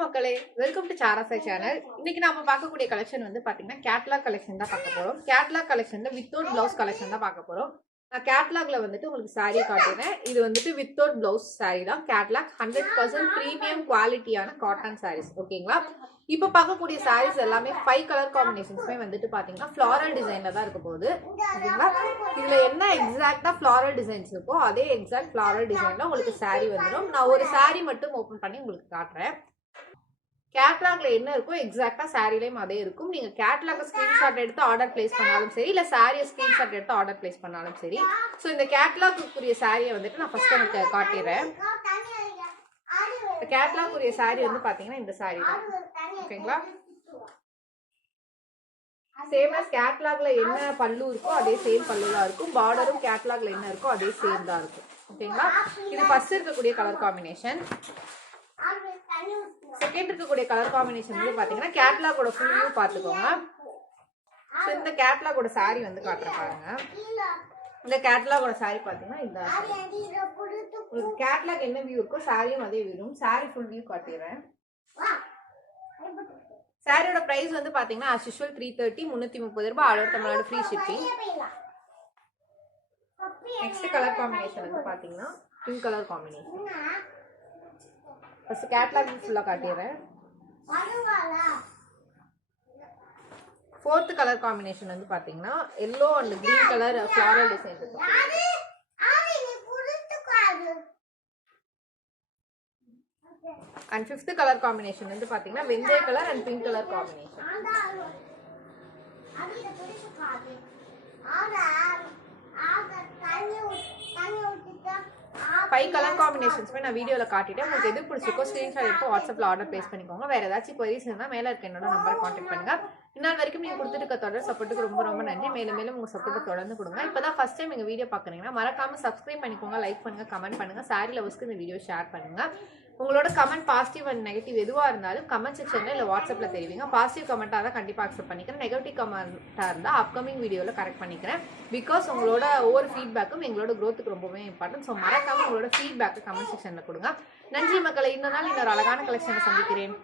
மக்களே, welcome to சாராசை channel. இன்னைக்கு நாம பார்க்கக்கூடிய கலெக்ஷன் வந்து பாத்தீங்கன்னா கேட்லாக் கலெக்ஷன் தான் பார்க்க போறோம். கேட்லாக் கலெக்ஷன்ல வித்தவுட் பிளவுஸ் கலெக்ஷன் தான் பார்க்க போறோம். நான் கேட்லாக்ல வந்துட்டு உங்களுக்கு சாரீ காட்டுறேன். இது வந்துட்டு வித்தவுட் பிளவுஸ் சாரீ தான். கேட்லாக் 100% பிரீமியம் குவாலிட்டியான காட்டன் சாரீஸ். ஓகேங்களா? இப்போ பார்க்கக்கூடிய சாரீஸ் எல்லாமே 5 கலர் காம்பினேஷன்ஸ்மே வந்துட்டு பாத்தீங்கன்னா ஃப்ளாரல் டிசைன்ல தான் இருக்க போகுது. ஓகேங்களா? இதுல என்ன எக்ஸாக்டா ஃப்ளாரல் டிசைன்ஸ் இருக்கோ அதே எக்ஸாக்ட் ஃப்ளாரல் டிசைன்ல உங்களுக்கு சாரீ வந்துடும். நான் ஒரு சாரீ மட்டும் ஓபன் பண்ணி உங்களுக்கு காட்டுறேன். கேட்லாக்ல என்ன இருக்கோ எக்ஸாக்டா சாரிலையும் அதே இருக்கும். நீங்க கேட்லாக் ஸ்கிரீன்ஷாட் எடுத்து ஆர்டர் பிளேஸ் பண்ணாலும் சரி, இல்ல சாரியை ஸ்கிரீன்ஷாட் எடுத்து ஆர்டர் பிளேஸ் பண்ணாலும் சரி. ஸோ இந்த கேட்லாக்குரிய சாரியை வந்துட்டு நான் ஃபர்ஸ்ட் எனக்கு காட்டிடுறேன். கேட்லாக் உரிய சாரி வந்து பாத்தீங்கன்னா இந்த சாரி தான். ஓகேங்களா? சேம் as கேட்லாக்ல என்ன பல்லு இருக்கோ அதே சேம் பல்லு தான் இருக்கும். பார்டரும் கேட்லாக்ல என்ன இருக்கோ அதே சேம் தான் இருக்கும். ஓகேங்களா? இது ஃபர்ஸ்ட் இருக்கக்கூடிய கலர் காம்பினேஷன். செகண்ட் இருக்கக்கூடிய கலர் காம்பினேஷன் வந்து பாத்தீங்கன்னா கேட்லாகோட ஃபுல் வியூ பாத்துக்கோங்க. ஸோ இந்த கேட்லாகோட சாரி வந்து காட்டுற பாருங்க. இந்த கேட்லாகோட சாரி பாத்தீங்கன்னா இந்த உங்களுக்கு கேட்லாக் என்ன வியூ இருக்கோ சாரியும் அதே வியூ. சாரி ஃபுல் வியூ காட்டிடுறேன். சாரியோட பிரைஸ் வந்து பாத்தீங்கன்னா as usual 330 330 ரூபாய் all over Tamil Nadu free shipping. Next colour combination வந்து பாத்தீங்கன்னா pink colour combination. First catalogue ஃபுல்லா காட்டிடுறேன். ஃபோர்த் கலர் காம்பினேஷன் வந்து பாத்தீங்கன்னா yellow and green colour floral design இருக்கு. அண்ட் ஃபிஃப்த் கலர் காம்பினேஷன் வந்து பாத்தீங்கன்னா வெந்தய colour and pink colour combination. 5 colour காம்பினேஷன்ஸ்மே நான் வீடியோல காட்டிட்டேன். உங்களுக்கு எது பிடிச்சிருக்கோ ஸ்கிரீன்ஷாட் எடுத்து வாட்ஸ்அப்ல ஆர்டர் பிளேஸ் பண்ணிக்கோங்க. வேற ஏதாச்சும் queries இருந்தா மேல இருக்க என்னோட நம்பரை கான்டாக்ட் பண்ணுங்க. இன்னொரு வரைக்கும் நீங்க கொடுத்துருக்க தொடர் சப்போர்ட்டுக்கு ரொம்ப ரொம்ப நன்றி. மேலும் மேலும் உங்க சப்போர்ட்டை தொடர்ந்து கொடுங்க. இப்பதான் ஃபர்ஸ்ட் டைம் எங்க வீடியோ பாக்குறீங்கன்னா மறக்காம சப்ஸ்கிரைப் பண்ணிக்கோங்க, லைக் பண்ணுங்க, கமெண்ட் பண்ணுங்க, சாரி லவர்ஸ்க்கு இந்த வீடியோ ஷேர் பண்ணுங்க. உங்களோட கமெண்ட் பாசிட்டிவ் அண்ட் நெகட்டிவ் எதுவா இருந்தாலும் கமெண்ட் செக்ஷன்ல இல்ல வாட்ஸ்அப்ல தெரிவிங்க. பாசிட்டிவ் கமெண்டா தான் கண்டிப்பா அக்செப்ட் பண்ணிக்கிறேன். நெகட்டிவ் கமெண்டா இருந்தா அப்கமிங் வீடியோல கரெக்ட் பண்ணிக்கிறேன். பிகாஸ் உங்களோட ஒவ்வொரு ஃபீட்பேக்கும் எங்களோட growthக்கு ரொம்பவே இம்பார்ட்டன்ட். ஸோ மறக்காம உங்களோட ஃபீட்பேக் கமெண்ட் செக்ஷன்ல கொடுங்க. நன்றி மக்களை. இன்னொரு நாள் இன்னொரு அழகான கலெக்ஷனை சந்திக்கிறேன்.